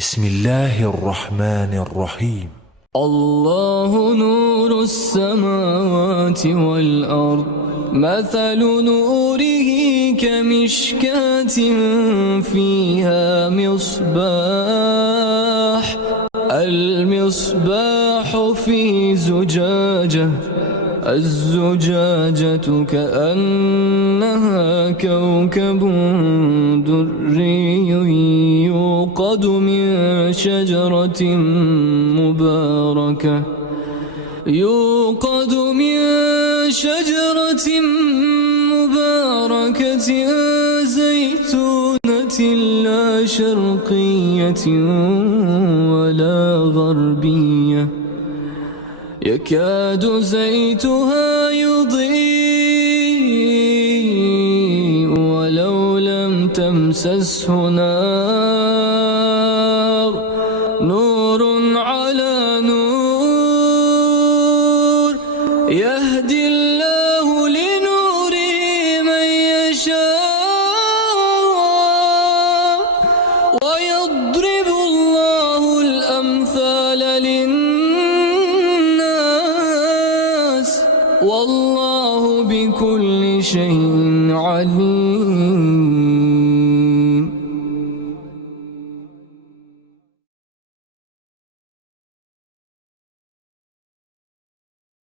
بسم الله الرحمن الرحيم. الله نور السماوات والأرض، مثل نوره كمشكاة فيها مصباح، المصباح في زجاجة، الزجاجة كأنها كوكب دري يوقد من شجرة مباركة، زيتونة لا شرقية ولا غربية، يكاد زيتها يضيء ولو لم تمسسه نار، نور على نور، يهدي الله لنوره من يشاء، ويضرب الله الأمثال للناس، والله بكل شيء عليم.